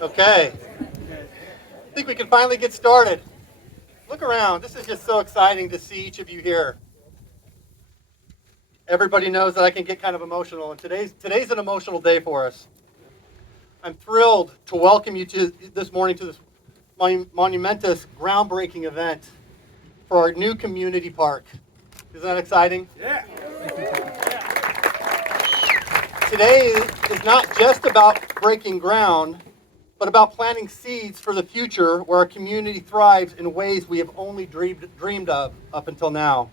Okay, I think we can finally get started. Look around. This is just so exciting to see each of you here. Everybody knows that I can get kind of emotional, and today's an emotional day for us. I'm thrilled to welcome you this morning to this monumentous, groundbreaking event for our new community park. Isn't that exciting? Yeah. Today is not just about breaking ground, but about planting seeds for the future where our community thrives in ways we have only dreamed of up until now.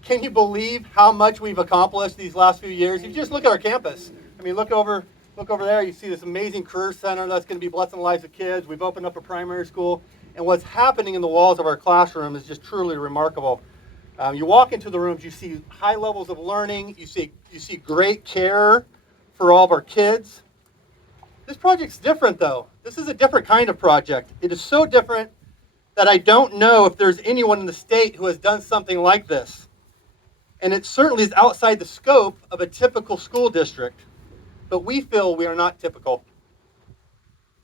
Can you believe how much we've accomplished these last few years? If you just look at our campus, I mean, look over there, you see this amazing career center that's going to be blessing the lives of kids. We've opened up a primary school, and what's happening in the walls of our classroom is just truly remarkable. You walk into the rooms, you see high levels of learning, you see great care for all of our kids. This project's different, though. This is a different kind of project. It is so different that I don't know if there's anyone in the state who has done something like this. And it certainly is outside the scope of a typical school district. But we feel we are not typical.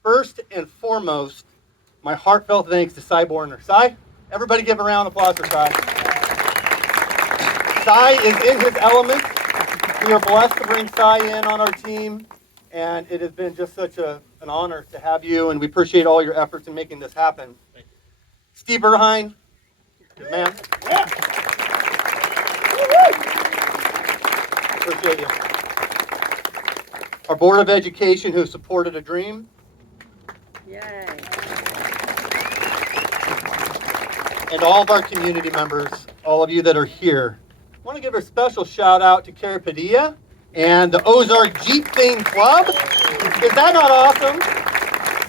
First and foremost, my heartfelt thanks to Cy Borner. Cy, everybody give a round of applause for Cy. Cy is in his element. We are blessed to bring Cy in on our team. And it has been just such an honor to have you, and we appreciate all your efforts in making this happen. Steve Erhine, good man. Yeah. Appreciate you. Our Board of Education who supported a dream. Yay. And all of our community members, all of you that are here. I want to give a special shout out to Carrie Padilla and the Ozark Jeep Theme Club. Is that not awesome?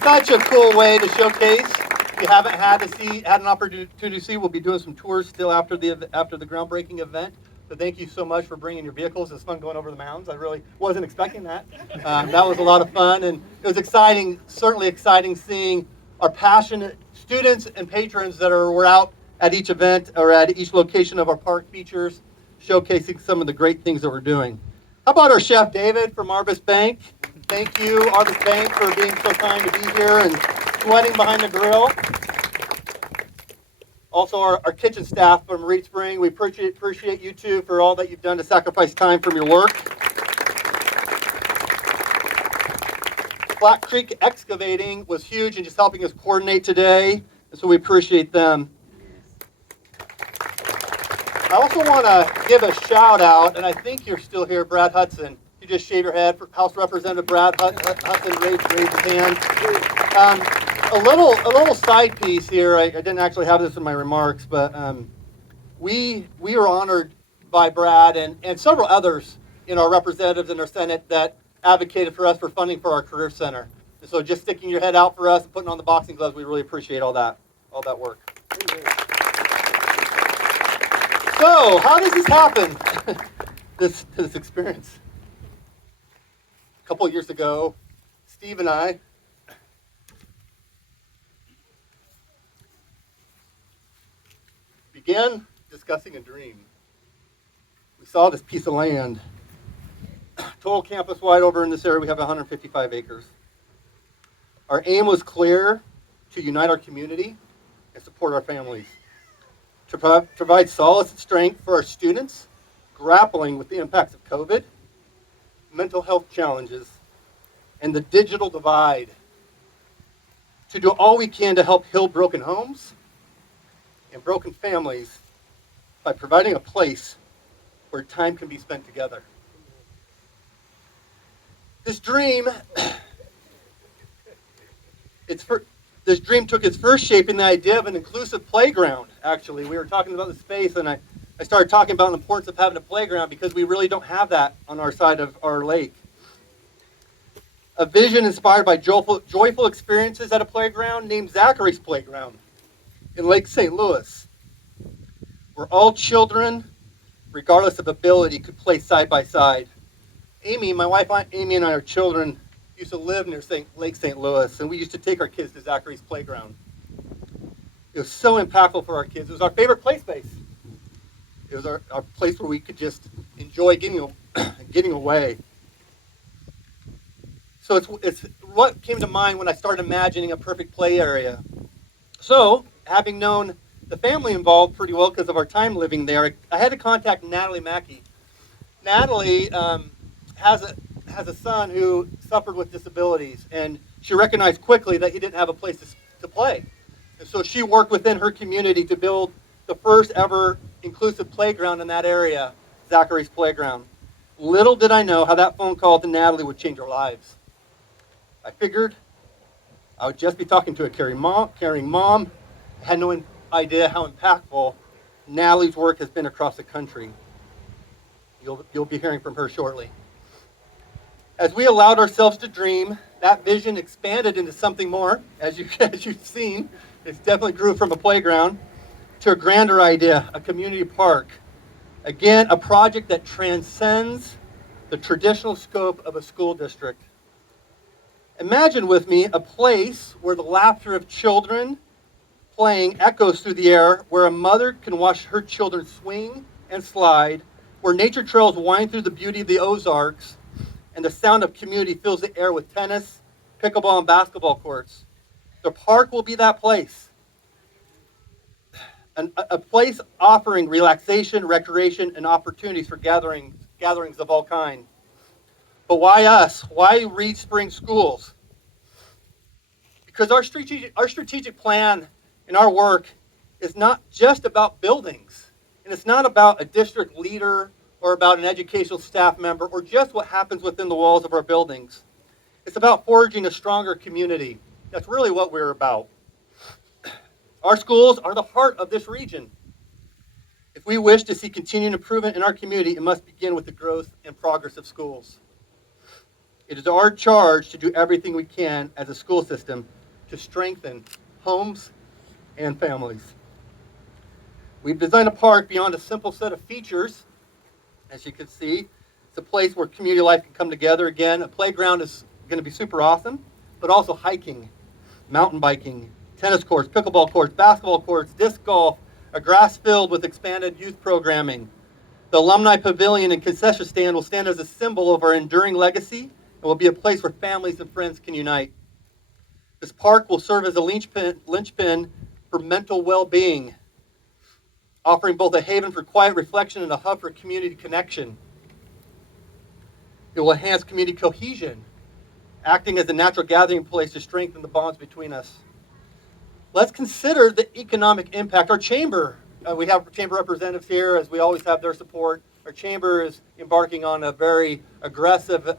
Such a cool way to showcase. If you haven't had an opportunity to see, we'll be doing some tours still after the groundbreaking event. So thank you so much for bringing your vehicles. It's fun going over the mountains. I really wasn't expecting that. That was a lot of fun, and it was exciting, certainly exciting seeing our passionate students and patrons that were out at each event or at each location of our park features, showcasing some of the great things that we're doing. How about our chef, David, from Arbus Bank? Thank you, Arbus Bank, for being so kind to be here and sweating behind the grill. Also, our kitchen staff from Reed Spring, we appreciate you too for all that you've done to sacrifice time from your work. Flat Creek Excavating was huge in just helping us coordinate today, and so we appreciate them. I also want to give a shout out, and I think you're still here, Brad Hudson. You just shave your head. House Representative Brad Hudson raised his hand. A little side piece here. I didn't actually have this in my remarks, but we are honored by Brad and several others in our representatives in our Senate that advocated for us for funding for our career center. And so just sticking your head out for us and putting on the boxing gloves, we really appreciate all that work. So, how does this happen, this experience? A couple of years ago, Steve and I began discussing a dream. We saw this piece of land, total campus wide over in this area, we have 155 acres. Our aim was clear: to unite our community and support our families. To provide solace and strength for our students grappling with the impacts of COVID, mental health challenges, and the digital divide. To do all we can to help heal broken homes and broken families by providing a place where time can be spent together. This dream took its first shape in the idea of an inclusive playground, actually. We were talking about the space, and I I started talking about the importance of having a playground because we really don't have that on our side of our lake. A vision inspired by joyful experiences at a playground named Zachary's Playground in Lake St. Louis, where all children, regardless of ability, could play side by side. My wife Amy and I, our children, used to live near Lake St. Louis, and we used to take our kids to Zachary's Playground. It was so impactful for our kids. It was our favorite play space. It was our place where we could just enjoy getting away. So it's what came to mind when I started imagining a perfect play area. So, having known the family involved pretty well because of our time living there, I had to contact Natalie Mackay. Natalie has a son who suffered with disabilities, and she recognized quickly that he didn't have a place to play. And so she worked within her community to build the first ever inclusive playground in that area, Zachary's Playground. Little did I know how that phone call to Natalie would change our lives. I figured I would just be talking to a caring mom. I had no idea how impactful Natalie's work has been across the country. You'll be hearing from her shortly. As we allowed ourselves to dream, that vision expanded into something more. As you've seen, it definitely grew from a playground to a grander idea, a community park. Again, a project that transcends the traditional scope of a school district. Imagine with me a place where the laughter of children playing echoes through the air, where a mother can watch her children swing and slide, where nature trails wind through the beauty of the Ozarks, and the sound of community fills the air with tennis, pickleball, and basketball courts. The park will be that place. A place offering relaxation, recreation, and opportunities for gatherings of all kinds. But why us? Why Reed Spring Schools? Because our strategic plan and our work is not just about buildings, and it's not about a district leader or about an educational staff member or just what happens within the walls of our buildings. It's about forging a stronger community. That's really what we're about. Our schools are the heart of this region. If we wish to see continued improvement in our community, it must begin with the growth and progress of schools. It is our charge to do everything we can as a school system to strengthen homes and families. We've designed a park beyond a simple set of features. As you can see, it's a place where community life can come together again. A playground is going to be super awesome, but also hiking, mountain biking, tennis courts, pickleball courts, basketball courts, disc golf, a grass field with expanded youth programming. The alumni pavilion and concession stand will stand as a symbol of our enduring legacy and will be a place where families and friends can unite. This park will serve as a linchpin for mental well-being, offering both a haven for quiet reflection and a hub for community connection. It will enhance community cohesion, acting as a natural gathering place to strengthen the bonds between us. Let's consider the economic impact. Our chamber, we have chamber representatives here, as we always have their support. Our chamber is embarking on a very aggressive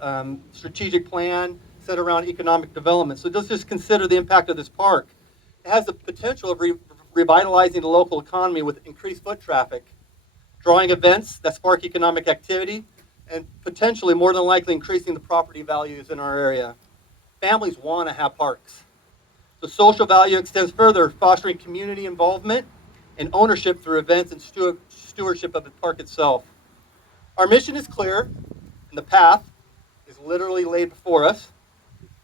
strategic plan set around economic development. So let's just consider the impact of this park. It has the potential of revitalizing the local economy with increased foot traffic, drawing events that spark economic activity, and potentially, more than likely, increasing the property values in our area. Families want to have parks. The social value extends further, fostering community involvement and ownership through events and stewardship of the park itself. Our mission is clear, and the path is literally laid before us.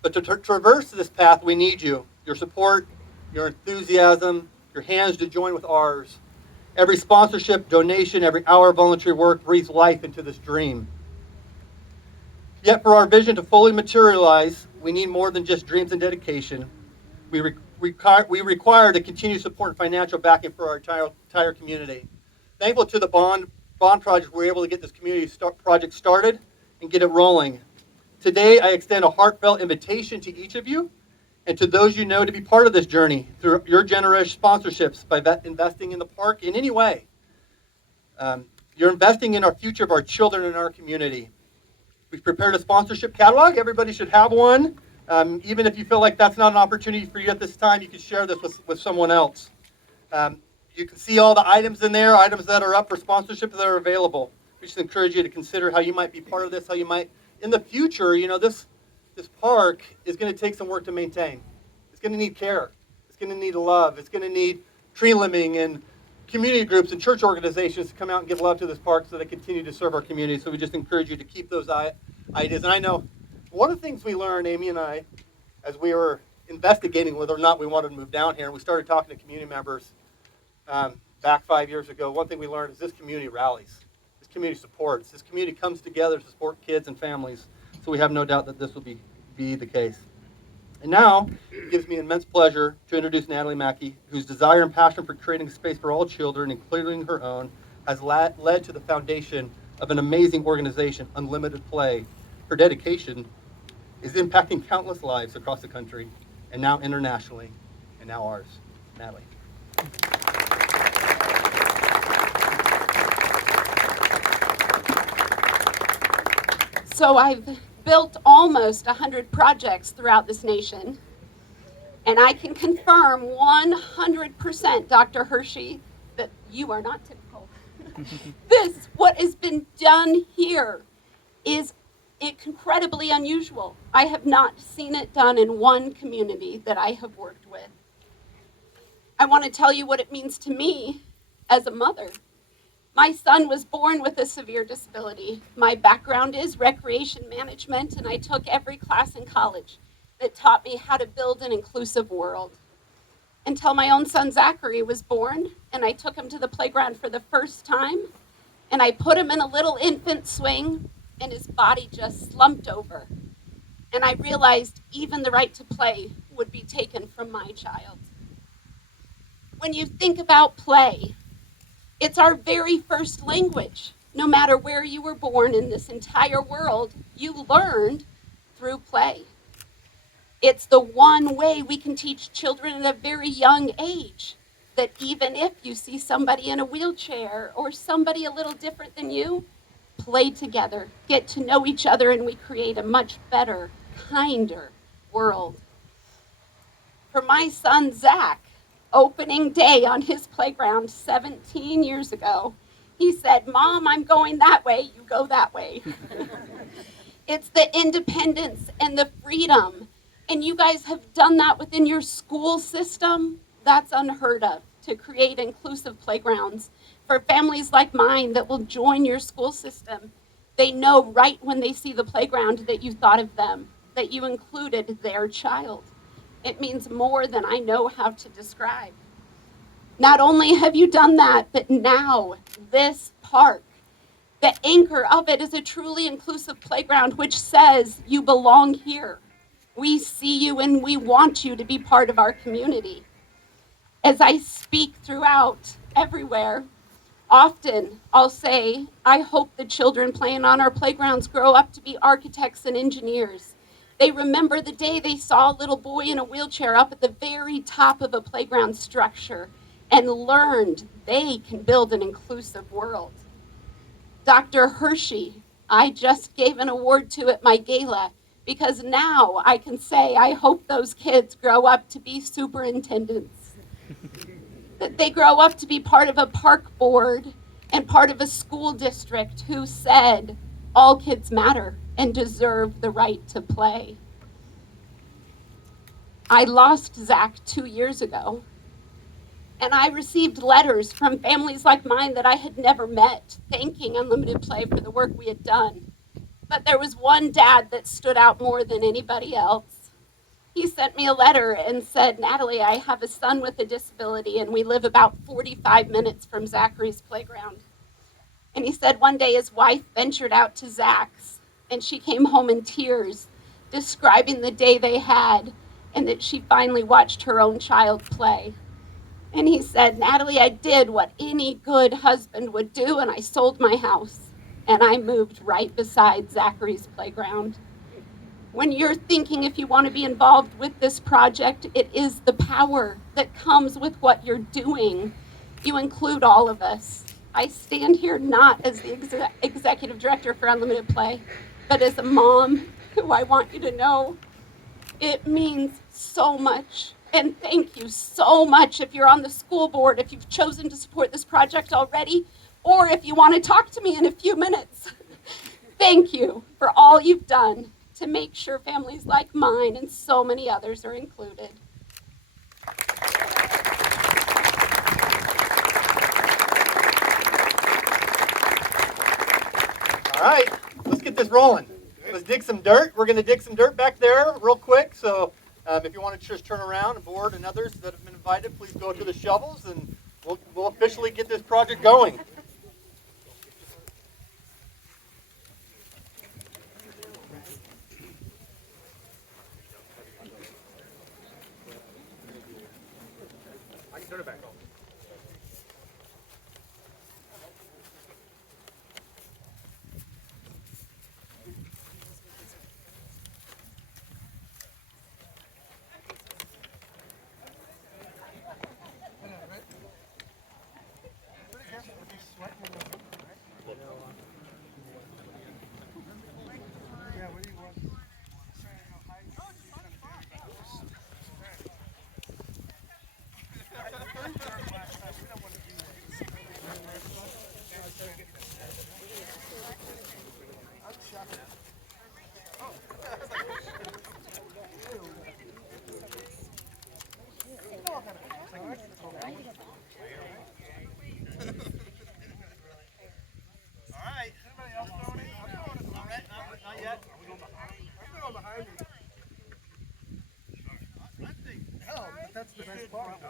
But to traverse this path, we need you, your support, your enthusiasm, your hands to join with ours. Every sponsorship, donation, every hour of voluntary work breathes life into this dream. Yet for our vision to fully materialize, we need more than just dreams and dedication. We require to continue support and financial backing for our entire community. Thankful to the bond project, we're able to get this community project started and get it rolling. Today, I extend a heartfelt invitation to each of you and to those you know to be part of this journey through your generous sponsorships by investing in the park in any way. You're investing in our future of our children and our community. We've prepared a sponsorship catalog. Everybody should have one. Even if you feel like that's not an opportunity for you at this time, you can share this with someone else. You can see all the items in there, items that are up for sponsorship that are available. We just encourage you to consider how you might be part of this, how you might, in the future, this park is going to take some work to maintain. It's going to need care. It's going to need love. It's going to need tree limbing and community groups and church organizations to come out and give love to this park so that it continue to serve our community. So we just encourage you to keep those ideas. And I know one of the things we learned, Amy and I, as we were investigating whether or not we wanted to move down here, and we started talking to community members back 5 years ago, one thing we learned is this community rallies. This community supports. This community comes together to support kids and families. So we have no doubt that this will be the case. And now, it gives me immense pleasure to introduce Natalie Mackay, whose desire and passion for creating a space for all children, including her own, has led to the foundation of an amazing organization, Unlimited Play. Her dedication is impacting countless lives across the country, and now internationally, and now ours. Natalie. So I've built almost 100 projects throughout this nation, and I can confirm 100%, Dr. Hirschi, that you are not typical. What has been done here is incredibly unusual. I have not seen it done in one community that I have worked with. I want to tell you what it means to me as a mother. My son was born with a severe disability. My background is recreation management, and I took every class in college that taught me how to build an inclusive world. Until my own son Zachary was born, and I took him to the playground for the first time, and I put him in a little infant swing, and his body just slumped over. And I realized even the right to play would be taken from my child. When you think about play, it's our very first language. No matter where you were born in this entire world, you learned through play. It's the one way we can teach children at a very young age that even if you see somebody in a wheelchair or somebody a little different than you, play together, get to know each other, and we create a much better, kinder world. For my son, Zach, opening day on his playground 17 years ago, he said, "Mom, I'm going that way, you go that way." It's the independence and the freedom. And you guys have done that within your school system. That's unheard of, to create inclusive playgrounds for families like mine that will join your school system. They know right when they see the playground that you thought of them, that you included their child. It means more than I know how to describe. Not only have you done that, but now this park, the anchor of it is a truly inclusive playground which says you belong here. We see you and we want you to be part of our community. As I speak throughout everywhere, often I'll say, I hope the children playing on our playgrounds grow up to be architects and engineers. They remember the day they saw a little boy in a wheelchair up at the very top of a playground structure and learned they can build an inclusive world. Dr. Hirschi, I just gave an award to at my gala because now I can say I hope those kids grow up to be superintendents, that they grow up to be part of a park board and part of a school district who said all kids matter and deserve the right to play. I lost Zach 2 years ago, and I received letters from families like mine that I had never met, thanking Unlimited Play for the work we had done. But there was one dad that stood out more than anybody else. He sent me a letter and said, "Natalie, I have a son with a disability, and we live about 45 minutes from Zachary's playground." And he said one day his wife ventured out to Zach's, and she came home in tears, describing the day they had, and that she finally watched her own child play. And he said, "Natalie, I did what any good husband would do, and I sold my house, and I moved right beside Zachary's playground." When you're thinking if you want to be involved with this project, it is the power that comes with what you're doing. You include all of us. I stand here not as the executive director for Unlimited Play, but as a mom who I want you to know it means so much And thank you so much if you're on the school board, if you've chosen to support this project already, or if you want to talk to me in a few minutes. Thank you for all you've done to make sure families like mine and so many others are included. All right, let's get this rolling. Let's dig some dirt. We're going to dig some dirt back there real quick. So if you want to just turn around, and board and others that have been invited, please go to the shovels and we'll officially get this project going. I can turn it back on. That's the best part.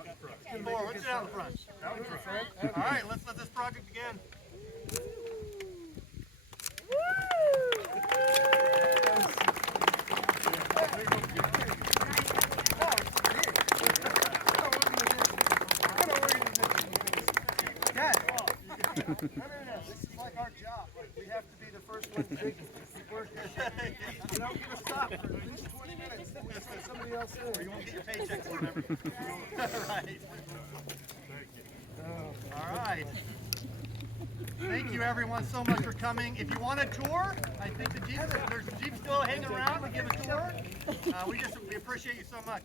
More. Let's get out in front. All right, let's let this project begin. This is like our job. We have to be the first one digging. You don't get to stop for at least 20 minutes. Somebody else in. Or you won't get your paychecks or whatever. Right. All right. Thank you everyone so much for coming. If you want a tour, I think there's a Jeep still hanging around to give a tour. We appreciate you so much.